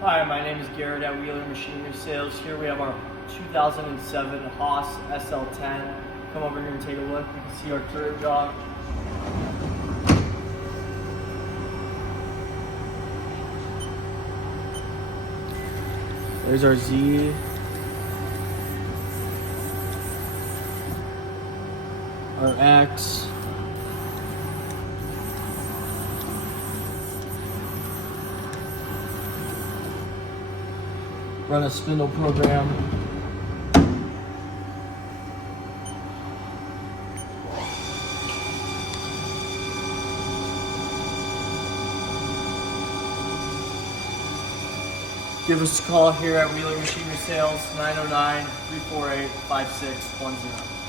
Hi, my name is Garrett at Wheeler Machinery Sales. Here we have our 2007 Haas SL-10. Come over here and take a look. You can see our turret job. There's our Z. Our X. Run a spindle program. Give us a call here at Wheeler Machinery Sales, 909-348-5610.